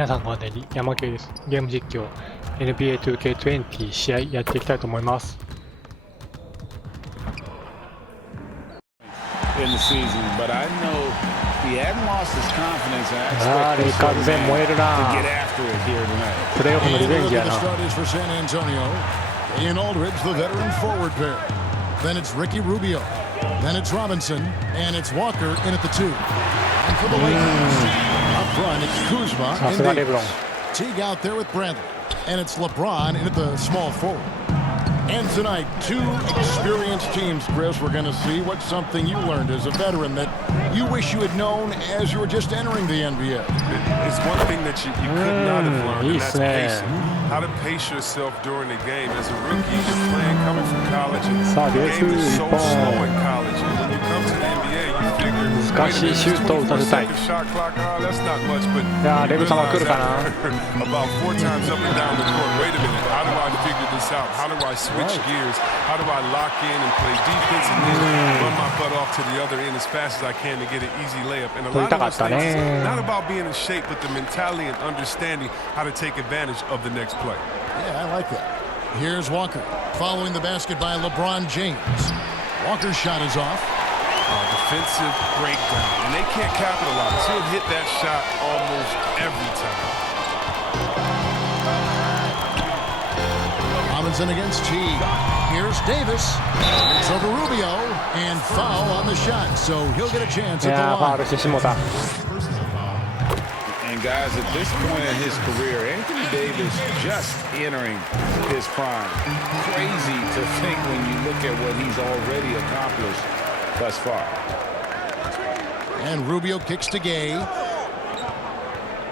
皆さんご安全に、やまけいです。ゲーム実況 NBA2K20 試合やっていきたいと思います。レイカーズ戦燃えるな。プレイオフのリベンジやな。Ian Aldridge, the veteran forward pair. Then it's Ricky Rubio. Then it's Robinson. And it's Walker in at the 2. And for the Lakers, up front, it's Kuzma and Davis. Teague out there with Bradley. And it's LeBron in at the small forward. And tonight, two experienced teams, Chris. We're going to see what's something you learned as a veteran that you wish you had known as you were just entering the NBA. It's one thing that you could not have learned, and that's pacing. How to pace yourself during the game. As a rookie, you're playing coming from college, and the game is so slow in college. And when you come to the NBA, you figure, wait a minute, 24-second shot clock, that's not much, but you realize about 4 times up and down the court, wait a minute, how do I figure this out? How do I switch gears? How do I lock in and play defense and then run my butt off to the other end as fast as I can to get an easy layup? And a lot of those things, it's not about being in shape, but the mentality and understanding how to take advantage of the next play. Yeah, I like that. Here's Walker following the basket by LeBron James. Walker's shot is off. Defensive breakdown, and they can't capitalize. He'll hit that shot almost every time. Robinson against Teague. Here's Davis. It's over Rubio, and foul on the shot, so he'll get a chance at the line. And guys, at this point in his career, Anthony Davis just entering his prime. Crazy to think when you look at what he's already accomplished thus far. And Rubio kicks to Gay.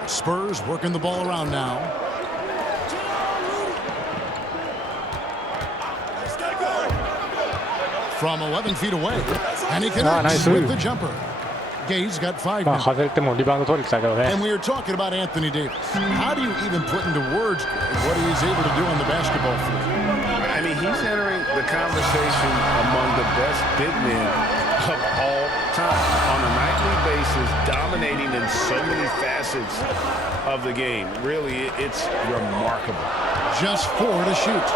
Spurs working the ball around now. From 11 feet away, and he connects with the jumper. Gay's got 5 now. And we are talking about Anthony Davis. How do you even put into words what he's able to do on the basketball field? I mean, he's entering the conversation among the best big men of all time on a nightly basis, dominating in so many facets of the game. Really, it's remarkable. Just 4 to shoot.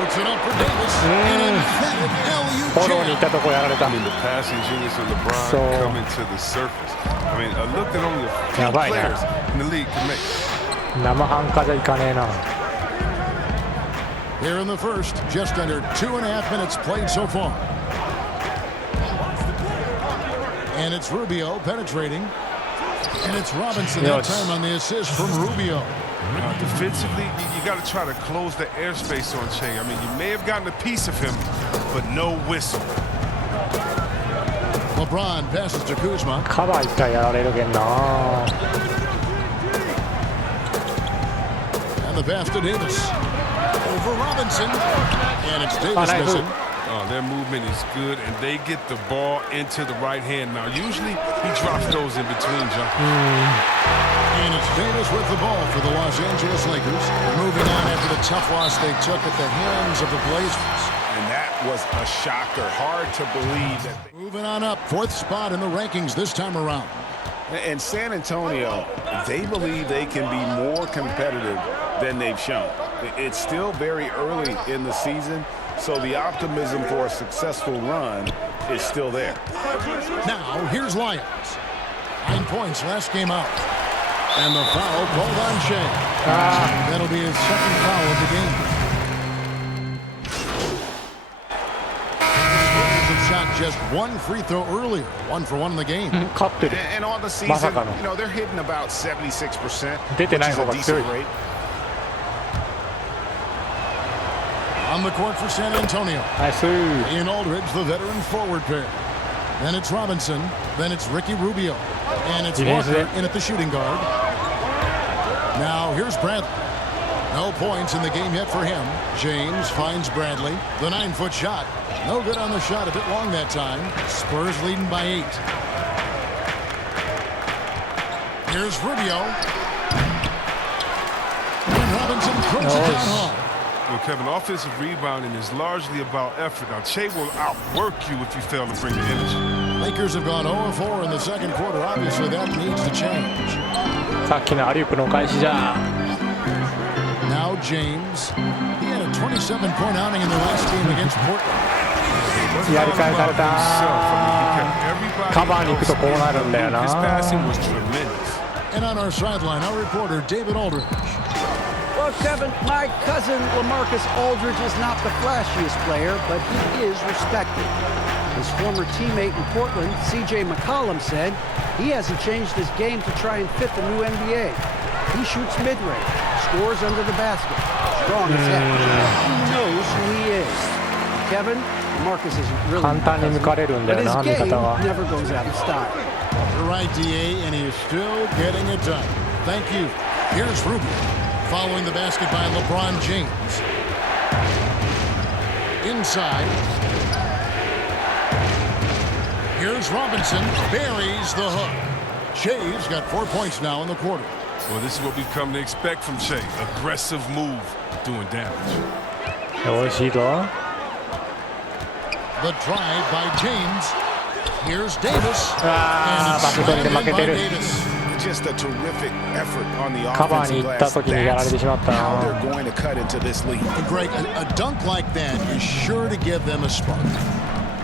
Puts it up for Davis. And emphatic LU I mean, the passing genius of LeBron coming to the surface. I mean, a look that only a few players in the league can make. Here in the first, just under 2.5 minutes played so far. And it's Rubio penetrating. And it's Robinson that time on the assist from Rubio. Defensively, you got to try to close the airspace on Che. I mean, you may have gotten a piece of him, but no whistle. LeBron passes to Kuzma. And the pass to Davis. Over Robinson. And it's Davis missing. Their movement is good, and they get the ball into the right hand. Now, usually he drops those in between jumpers. And it's Davis with the ball for the Los Angeles Lakers. Moving on after the tough loss they took at the hands of the Blazers. And that was a shocker. Hard to believe that. Moving on up, 4th spot in the rankings this time around. And San Antonio, they believe they can be more competitive than they've shown. It's still very early in the season, so the optimism for a successful run is still there. Now, here's Lyons. 9 points last game out. And the foul called on Shea. That'll be his second foul of the game. Shot just 1 free throw earlier. 1 for 1 in the game. And on the season, you know, they're hitting about 76%, which is a decent rate. On the court for San Antonio. Ian Aldridge, the veteran forward pair. Then it's Robinson. Then it's Ricky Rubio. And it's Walker in at the shooting guard. Now here's Bradley. No points in the game yet for him. James finds Bradley. The 9-foot shot. No good on the shot. A bit long that time. Spurs leading by 8. Here's Rubio. And Robinson throws it down hard. Well, Kevin, offensive rebounding is largely about effort. Now, Che will outwork you if you fail to bring the energy. Lakers have gone 0-4 in the second quarter. Obviously, that needs to change. さっきのアリウープのお返しじゃ。 Now James. He had a 27-point outing in the last game against Portland. やり返された。カバーに行くとこうなるんだよな。 And on our sideline, our reporter David Aldridge. Well, Kevin, my cousin LaMarcus Aldridge is not the flashiest player, but he is respected. His former teammate in Portland, C.J. McCollum, said he hasn't changed his game to try and fit the new NBA. He shoots mid-range, scores under the basket, strong as heck. He knows who he is. Kevin, LaMarcus isn't really, 簡単に抜かれるんだよな、味方が。 never goes out of style. You're right, DA, and he is still getting it done. Thank you. Here's Rubio, following the basket by LeBron James. Inside. Here's Robinson, buries the hook. Shea's got 4 points now in the quarter. Well, this is what we've come to expect from Shea. Aggressive move, doing damage. よしいいぞ。 The drive by James. Here's Davis. ああ、バストにで負けてる。 Just a terrific effort on the カバーに offensive 行った glass. 時にやられてしまったな。 How they're going to cut into this lead. Greg, a dunk like that is sure to give them a spark.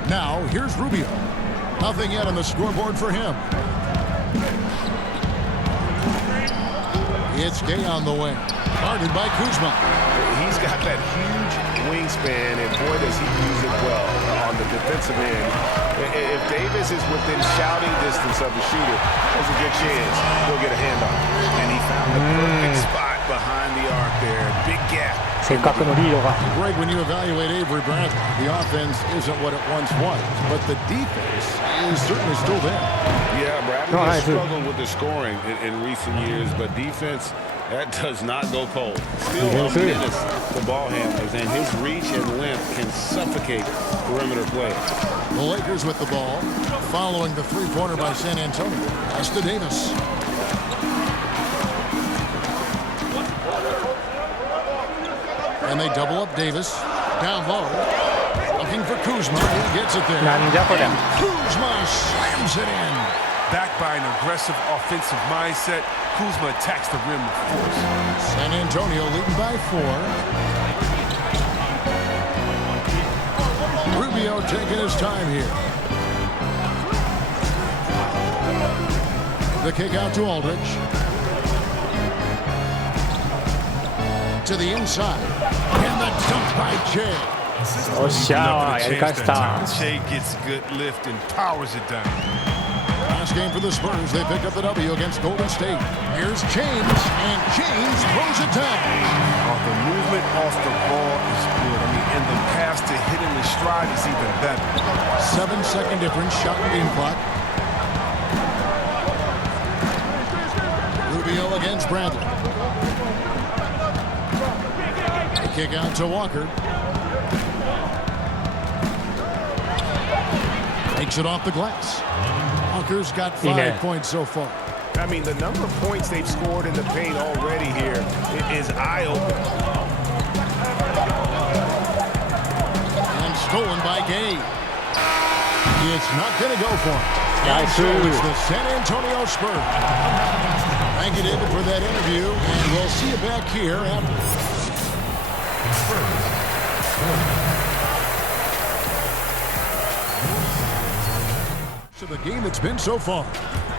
Now, here's Rubio. Nothing yet on the scoreboard for him. It's Gay on the wing. Guarded by Kuzma. He's got that huge wingspan, and boy, does he use it well on the defensive end. If Davis is within shouting distance of the shooter, there's a good chance he'll get a handoff. And he found the perfect spot behind the arc there. Big gap. せっかくのリードが。 Greg, when you evaluate Avery Bradley, the offense isn't what it once was, but the defense is certainly still there. Yeah, Bradley has struggled with the scoring in recent years, but defense, that does not go cold. Still menace the ball handlers, and his reach and length can suffocate perimeter play. The Lakers with the ball, following the three-pointer by San Antonio. Pass to Davis. And they double up Davis. Down low. Looking for Kuzma. He gets it there. なんじゃこりゃ。 Kuzma slams it in. Backed by an aggressive offensive mindset, Kuzma attacks the rim with force. San Antonio leading by 4. Rubio taking his time here. The kick out to Aldridge. To the inside. And the dunk by Jay. よっしゃー、やり返した。 Shea gets good lift and powers it down. Last game for the Spurs, they pick up the W against Golden State. Here's James, and James throws it down. The movement off the ball is good. I mean, and the pass to hit him in stride is even better. 7-second difference, shot and game clock. Rubio against Bradley. The kick out to Walker. Takes it off the glass. Walker's got 5 points so far. I mean, the number of points they've scored in the paint already here is eye-opening. And stolen by Gay. It's not going to go for him. And Nice. so it's the San Antonio Spurs. Thank you, David, for that interview, and we'll see you back here after. To the game it's been so far.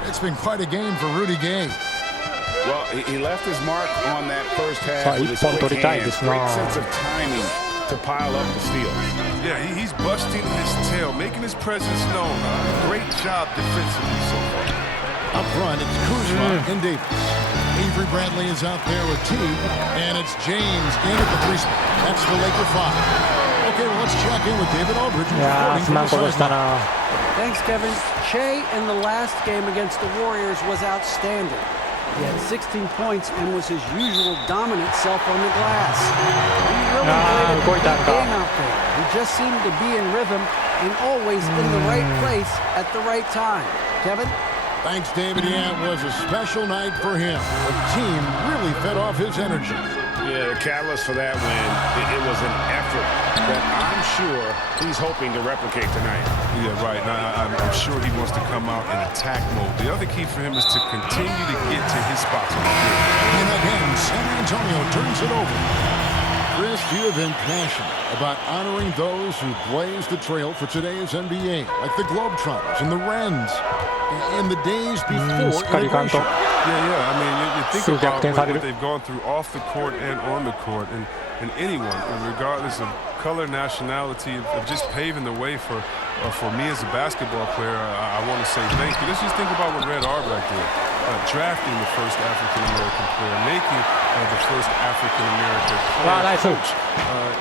It's been quite a game for Rudy Gay. Well, he left his mark on that first half. さあ、 with 1 his 本 quick 取りたい hands, ですな。 great sense of timing to pile up the steals. Yeah, he's busting his tail, making his presence known. Great job defensively so far. Up front, it's Kuzma and Davis. Avery Bradley is out there with Teague, and it's James in at the 3 spot. That's the Laker 5. Okay, well, let's check in with David Aldridge. いやー、すまんことしたな。 Thanks, Kevin. Shea in the last game against the Warriors was outstanding. He had 16 points and was his usual dominant self on the glass. He really played a good game out there. He just seemed to be in rhythm and always in the right place at the right time. Kevin? Thanks, David. Yeah, it was a special night for him. The team really fed off his energy. Yeah, the catalyst for that win, it was an effort that I'm sure he's hoping to replicate tonight. Yeah, right. Now, I'm sure he wants to come out in attack mode. The other key for him is to continue to get to his spots on the field. And again, San Antonio turns it over. Chris, you have been passionate about honoring those who blazed the trail for today's NBA, like the Globetrotters and the Wrens, in the days before integration. Yeah. I mean, you think about what they've gone through off the court and on the court, and anyone, regardless of color, nationality, of just paving the way for me as a basketball player. I want to say thank you. Let's just think about what Red Auerbach did. Drafting the first African-American player, making the first African-American player coach,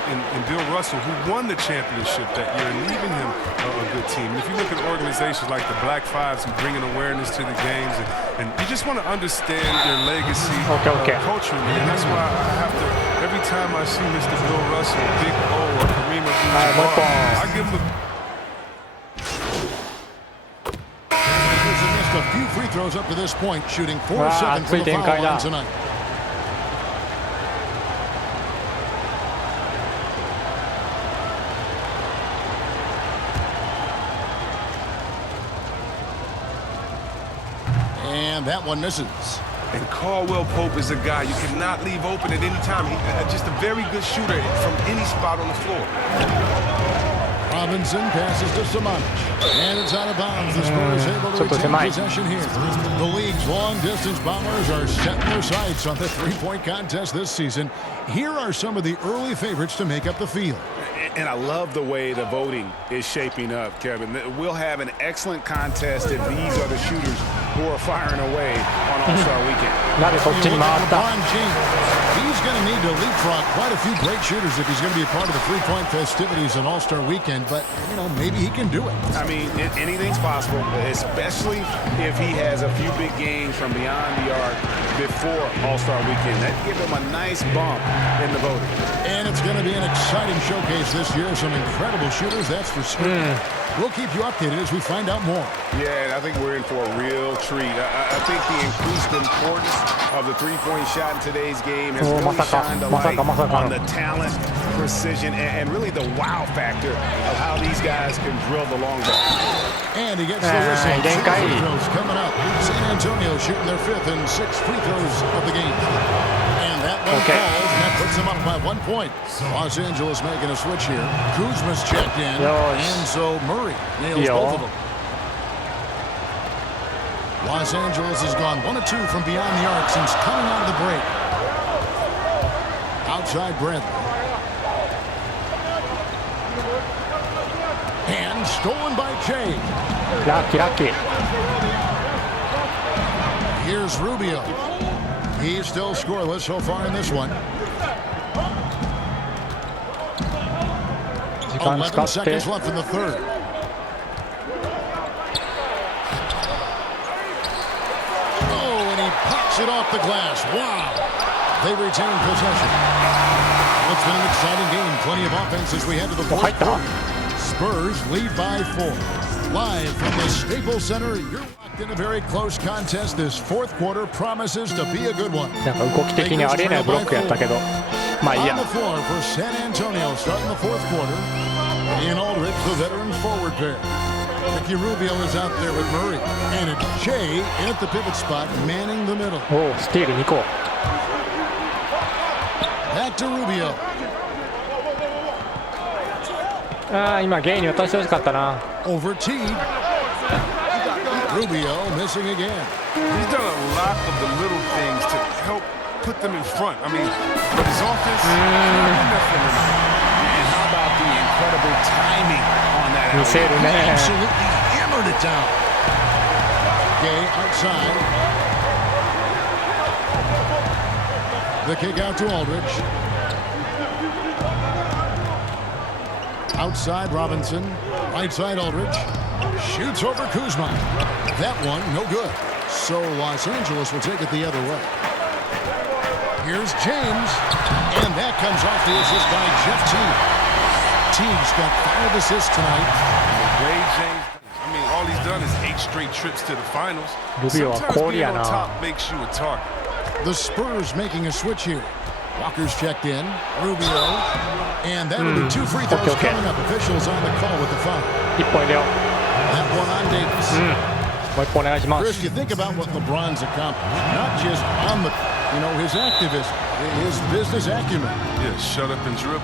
and Bill Russell, who won the championship that year, and leaving him a good team. And if you look at organizations like the Black Fives who bring awareness to the games, and you just want to understand their legacy culturally, and that's why I have to, every time I see Mr. Bill Russell, Big O, or Kareem Abdul-Jabbar, I give him a few free throws up to this point, shooting 4-7 from the foul line tonight. And that one misses. And Caldwell Pope is a guy you cannot leave open at any time. He's just a very good shooter from any spot on the floor. Robinson passes to Simonic, and it's out of bounds. The Spurs able to retain possession here. The league's long-distance bombers are setting their sights on the three-point contest this season. Here are some of the early favorites to make up the field. And I love the way the voting is shaping up, Kevin. We'll have an excellent contest if these are the shooters who are firing away on All-Star Weekend. LeBron James, he's going to need to leapfrog quite a few great shooters if he's going to be a part of the three-point festivities on All-Star Weekend. But, maybe he can do it. I mean, anything's possible, especially if he has a few big games from beyond the arc before All-Star Weekend. That'd give him a nice bump in the voting. And it's going to be an exciting showcase this year. Some incredible shooters, that's for sure. We'll keep you updated as we find out more. Yeah, I think we're in for a real treat. I think the increased importance of the three-point shot in today's game has really shined a light on the talent, precision, and really the wow factor of how these guys can drill the long ball. And he gets the whistle. 2 free throws coming up. San Antonio shooting their 5th and 6th free throws of the game. And that one falls, and that puts them up by 1 point. Los Angeles making a switch here. Kuzma's checked in, and so Murray nails both of them. Los Angeles has gone 1 of 2 from beyond the arc since coming out of the break. Outside Bradley. And stolen by Jay. Lucky. Here's Rubio. He's still scoreless so far in this one. 11 seconds left in the third. Oh, and he pops it off the glass. Wow. They retain possession. It's been an exciting game. Plenty of offense as we head to the fourth quarter. Spurs lead by 4. Live from the Staples Center, you're locked in a very close contest. This fourth quarter promises to be a good one. なんか動き的にありえないブロックやったけど、まあいいや。 On the floor for San Antonio starting the fourth quarter. Ian Aldridge, the veterans forward pair. Ricky Rubio is out there with Murray. And it's Jay in at the pivot spot, manning the middle. おお、スティール2個。 Back to Rubio. 今ゲイに渡してほしかったな。 Over T. Rubio missing again. He's done a lot of the little things to help put them in front. I mean, but his offense, nothing. And how about the incredible timing on that? Absolutely hammered it down. Gay outside. The kick out to Aldridge. Outside Robinson. Right side Aldridge. Shoots over Kuzma. That one no good. So Los Angeles will take it the other way. Here's James. And that comes off the assist by Jeff Teague. Teague's got 5 assists tonight. The way James, I mean, all he's done is 8 straight trips to the finals. Rubio Sometimes being on top makes you a target. The Spurs making a switch here. Walker's checked in. Rubio. And that'll be 2 free throws coming up. Officials on the call with the foul. 1本入れよう。 That one on Davis. もう1本お願いします。 Chris, you think about what LeBron's accomplished, not just on the, his activism, his business acumen. Yeah, shut up and dribble.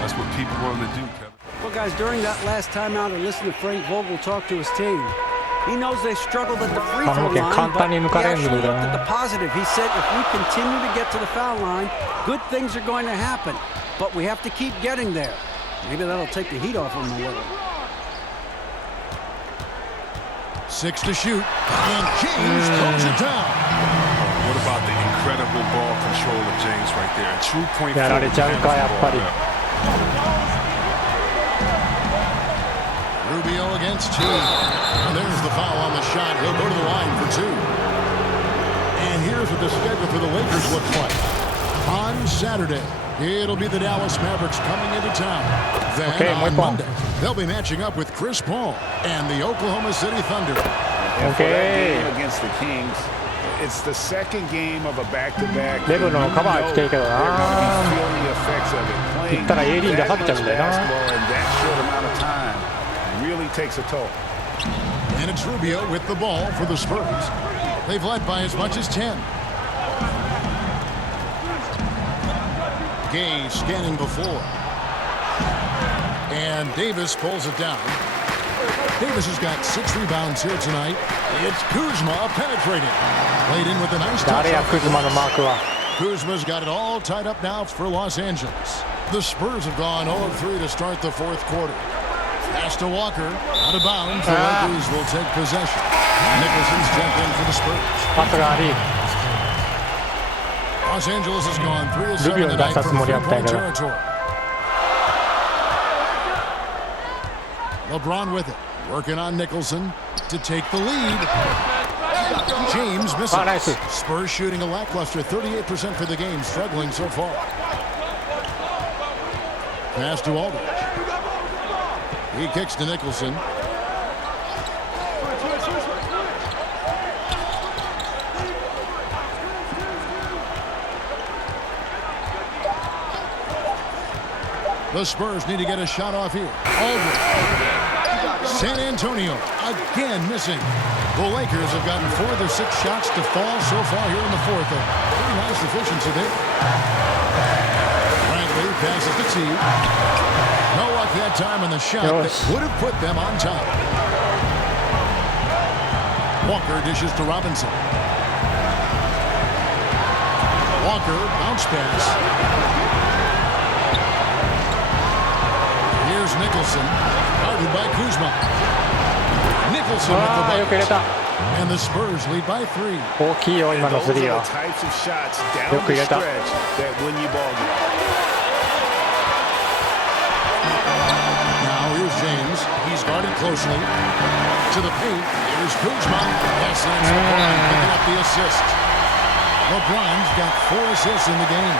That's what people want to do, Kevin. Well, guys, during that last timeout, I listened to Frank Vogel talk to his team. He knows they struggled at the free throw line, but he actually looked at the positive. He said, if we continue to get to the foul line, good things are going to happen. But we have to keep getting there. Maybe that'll take the heat off him a little. 6 to shoot, and James throws it down. What about the incredible ball control of James right there? A true point やられちゃうか、やっぱり。 Rubio against 2. And there's the foul on the shot. He'll go to the line for 2. And here's what the schedule for the Lakers looks like. On Saturday, it'll be the Dallas Mavericks coming into town. Then on Monday, they'll be matching up with Chris Paul and the Oklahoma City Thunder. And for that game against the Kings, it's the second game of a back-to-back. レブロンのカバー来てるけどな。 Feeling the effects of it. 行ったら AD に出されちゃうんだよな。 Really takes a toll. And it's Rubio with the ball for the Spurs. They've led by as much as 10. Gay scanning before. And Davis pulls it down. Davis has got 6 rebounds here tonight. It's Kuzma penetrating. Played in with a nice touch. 誰やクズマのマークは。 Kuzma's got it all tied up now for Los Angeles. The Spurs have gone 0-3 to start the 4th quarter. Pass to Walker, out of bounds. The Lakers will take possession. Nicholson's jumped in for the Spurs. パスがあり。 Los Angeles has gone 3 of 7 tonight from 3-point territory. LeBron with it, working on Nicholson to take the lead. James misses. Spurs shooting a lackluster 38% for the game, struggling so far. Pass to Aldridge. He kicks to Nicholson. The Spurs need to get a shot off here. Aldridge. San Antonio again missing. The Lakers have gotten 4 of their 6 shots to fall so far here in the 4th. A pretty nice efficiency there. Brantley passes to T. No luck that time on the shot that would have put them on top. Walker dishes to Robinson. Walker, bounce pass. Here's Nicholson, guarded by Kuzma. Nicholson with the bucket. And the Spurs lead by 3. 大きいよ、今のスリーは。よく入れた。 James, he's guarded closely. To the paint, here's Kuzma. Yes, that's LeBron picking up the assist. LeBron's got 4 assists in the game.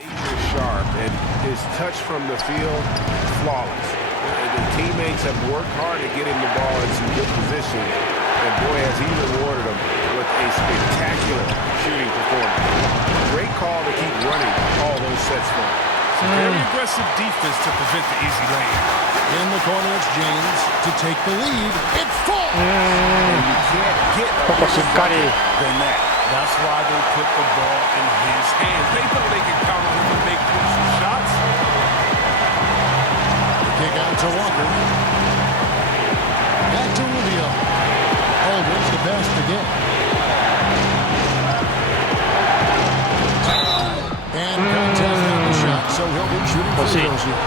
Laser sharp, and his touch from the field, flawless. The teammates have worked hard to get him the ball in some good positions. And boy, has he rewarded them with a spectacular shooting performance. Great call to keep running all those sets for him. Very aggressive defense to prevent the easy lane. In the corner, it's James to take the lead. It falls! And you can't get than that. That's why they put the ball in his hands. They know they can count on him to make crucial shots. Kick out to Walker. Back to Rubio. Aldridge the pass to get. And contest on the shot, so he'll be shooting free throws here.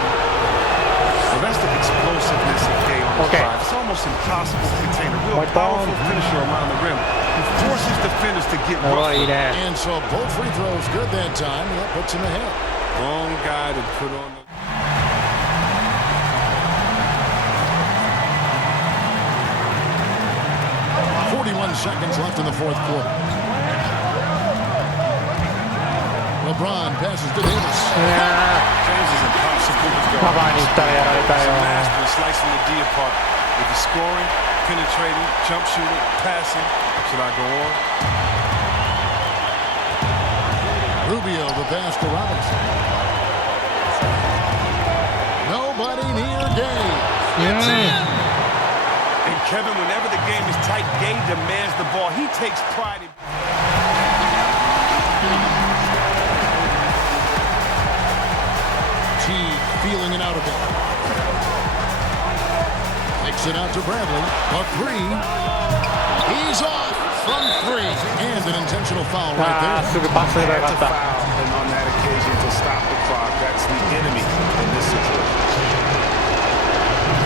Well, that's the explosiveness of Gay on the drive. It's almost impossible to contain a real powerful finisher around the rim. He forces defenders to get rough. And so both free throws good that time. That puts him ahead. Wrong guy to put on the... 41 seconds left in the 4th quarter. LeBron passes to Davis. James is impossible to guard. Master is slicing the D apart. If he's scoring, penetrating, jump shooting, passing. Should I go on? Rubio the pass to Robinson. Nobody near Gay. It's in. And Kevin, whenever the game is tight, Gay demands the ball. He takes pride in... Teague feeling it out a bit. Kicks it out to Bradley. A three. He's off from three. And an intentional foul right there. すぐパスすればよか That's っ a た。 foul, and on that occasion to stop the clock. That's the enemy in this situation.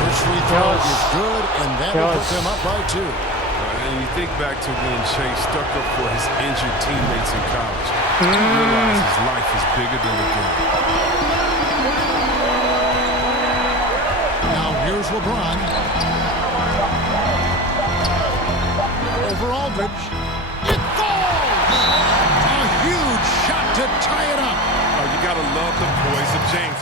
First free throw is good, and that will put them up by 2. And you think back to when Shea stuck up for his injured teammates in college. He realizes life is bigger than the game. Now here's LeBron. Over Aldridge. It falls! A huge shot to tie it up. Oh, you gotta love the poise of James.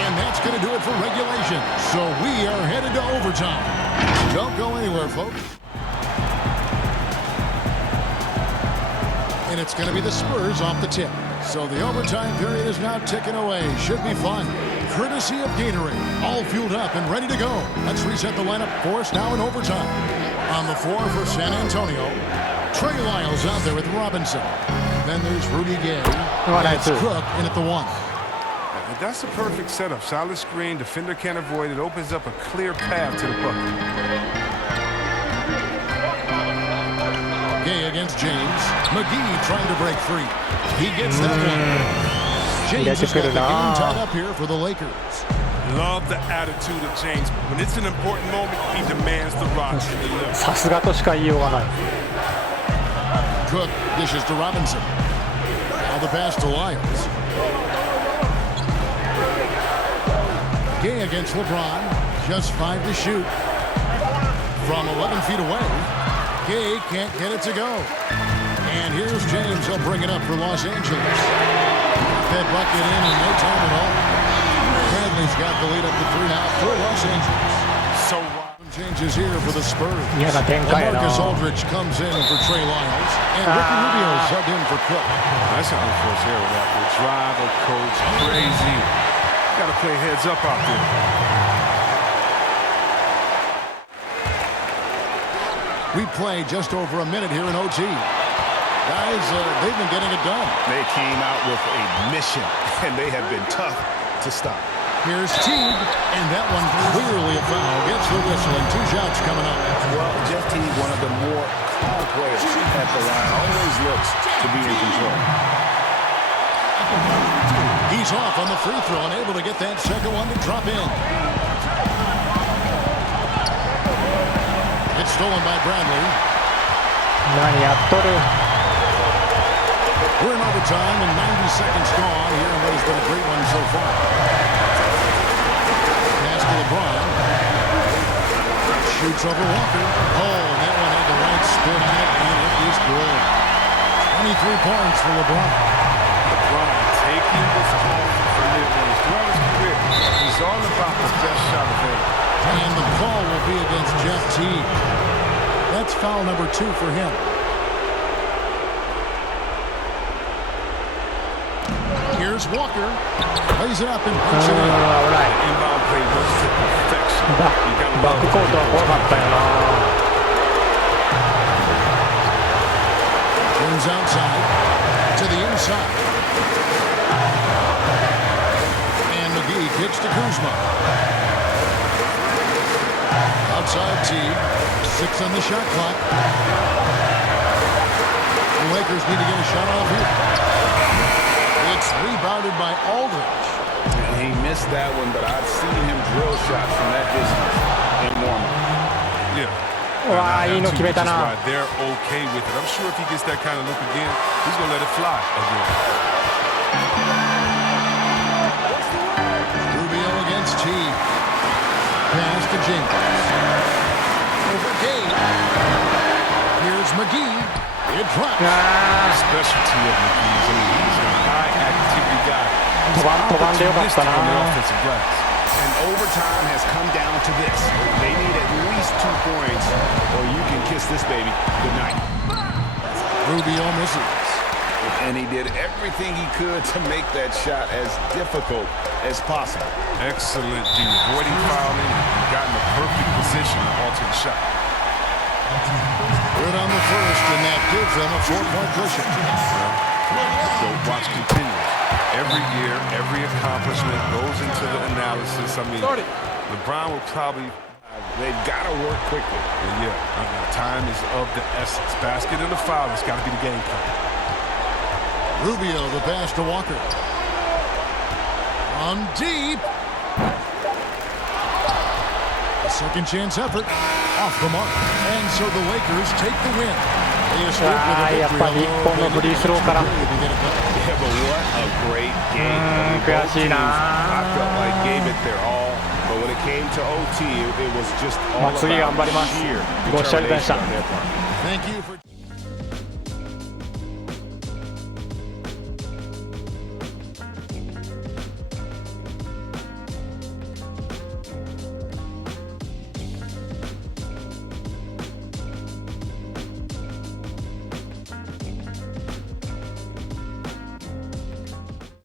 And that's going to do it for regulation. So we are headed to overtime. Don't go anywhere, folks. And it's going to be the Spurs off the tip. So the overtime period is now ticking away. Should be fun. Courtesy of Gatorade. All fueled up and ready to go. Let's reset the lineup for us now in overtime. On the floor for San Antonio, Trey Lyles out there with Robinson. Then there's Rudy Gay. That's Cook in at the 1. That's a perfect setup. Solid screen, defender can't avoid it. Opens up a clear path to the bucket. Gay against James. McGee trying to break free. He gets that one. James has got the game tied up here for the Lakers. Love the attitude of James. When it's an important moment, he demands the rock. さすがとしか言いようがない。 Cook dishes to Robinson. Now the pass to Lyles. Gay against LeBron. Just 5 to shoot. From 11 feet away. Gay can't get it to go. And here's James. He'll bring it up for Los Angeles. That bucket in no time at all. Bradley's got the lead up to 3 now for Los Angeles. So changes here for the Spurs. 嫌な展開やな。 Marcus Aldridge comes in for Trey Lyles. And Ricky Rubio subbed in for Cook. that's an unforced error. That will drive a coach crazy. Got to play heads up out there. We play just over a minute here in OT. Guys, they've been getting it done. They came out with a mission, and they have been tough to stop. Here's Teague, and that one clearly a foul. Gets the whistle, and 2 shots coming up. Well, Jeff Teague, one of the more calm players at the line, always looks to be in control. He's off on the free throw, and able to get that second one to drop in. It's stolen by Bradley. 何やっとる。 We're in overtime, and 90 seconds gone here in what has been a great one so far. Pass to LeBron. Shoots over Walker. Oh, that one had the right spin on it, and it is good. 23 points for LeBron. LeBron taking the fall for mid-range. Throughout his career, he's all about the best shot available. And the call will be against Jeff Teague. That's foul number 2 for him. Here's Walker. Plays it up and puts it in. Inbound play was to perfection. バックコートは怖かったよな。 Turns outside to the inside. And McGee kicks to Kuzma. Outside Teague. 6 on the shot clock. The Lakers need to get a shot off here. It's rebounded by Aldridge. He missed that one, but I've seen him drill shots from that distance in warm-up. Yeah. うわー、いいの決めたな。 They're okay with it. I'm sure if he gets that kind of look again, he's going to let it fly again. Rubio against Teague. Pass to James. Over Gay. Here's McGee. It drops. Specialty of McGee's. I mean, he's a high activity guy. 飛ばんでよかったな。 On the offensive glass. And overtime has come down to this. They need at least 2 points, or you can kiss this baby goodnight. Rubio misses. And he did everything he could to make that shot as difficult as possible. Excellent D. Avoiding fouling and got in the perfect position to alter the shot. Good on the first, and that gives them a 4-point cushion. So watch continues. Every year, every accomplishment goes into the analysis. I mean, LeBron will probably... They've got to work quickly. Yeah, time is of the essence. Basket and the foul, it's got to be the game plan. Rubio, the pass to Walker. From deep. A second chance effort. Off the mark. And so the Lakers take the win. They escape with a victory. Yeah, but what a great game. Both teams, I felt like gave it their all. But when it came to OT, it was just all about sheer determination on their part. Thank you for